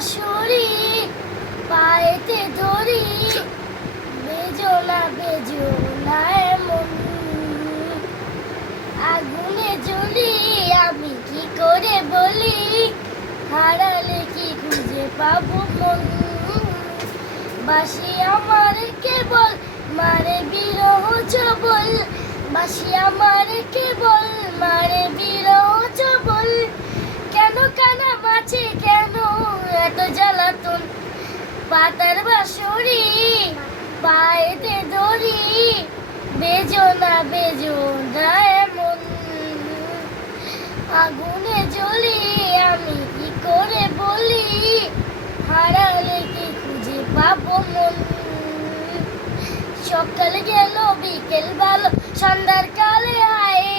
বাঁশরি পায়েতে ধরি, বেজো না এমন। আগুনে জ্বলি আমি কি করে বলি, হারালে কি খুঁজে পাবো মন। বাঁশি আমার কেবল মারে বিরহ ছবল, বাঁশি আমার কেবল মারে বিরহ ছবল। কেন কানা মাছে কেন এত জ্বালাতন, পাতার বাঁশরি পায়েতে ধরি, বেজো না এমন। আগুনে জ্বলি আমি কি করে বলি, হারালে কি খুঁজে পাবো মন। সকাল গেল বিকেল ভালো সন্ধ্যার কালে আয়ে,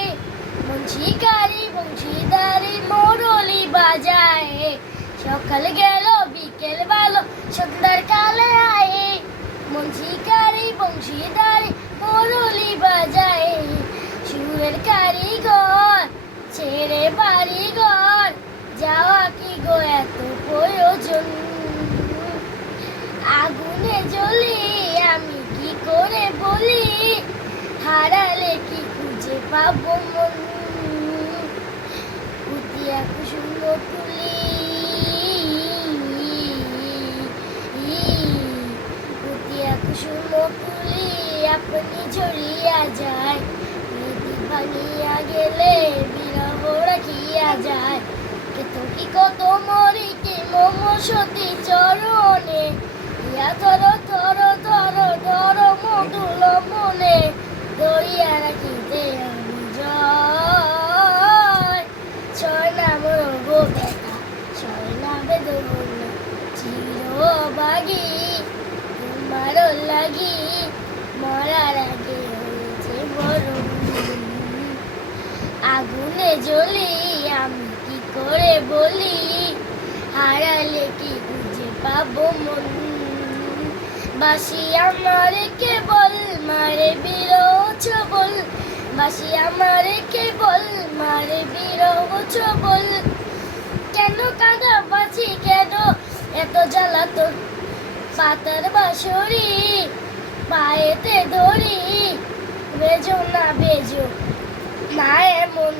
বংশীকারী বংশীদারি মোরলি বাজায়। সকাল গেল বিকেল ভালো সন্ধ্যার কালে আয়ে, বংশীকারী বংশীদারি মোরলি বাজায়। সুরের কারিগর ছেড়ে বাড়ি ঘর, যাওয়া কি গো এত প্রয়োজন। আগুনে জ্বলি আমি কি করে বলি, হারালে কি খুঁজে পাবো মন। পুতিয়া কুসুম ফুলি, পুতিয়া কুসুম ফুলি আপনি ঝরিয়া যায়, মেঘ ভাঙিয়া গেলে বিরহ রাখিয়া যায়। কত মরি কি মম সতী চরণে, ইয়া ধর ধর ধর ধর মধুল মনে, ধরিয়া রাখিতে আমি জয়। ছয় নাম রোগ ব্যথা ছয় না বেদনা, চিরবাগী তোমার লাগি, মরার আগে হয়েছে মরণ। আগুনে জ্বলি আমি কি করে বলি, হারালে কি খুঁজে পাবো মন। বাঁশি আমার কেবল মারে বিরহ ছবল, বাঁশি আমার কেবল মারে বিরহ ছবল। কেন কাঁদা বাঁচি কেন এত জ্বালাতন, পাতার বাঁশরি পায়েতে ধরি, বেজো না এমন।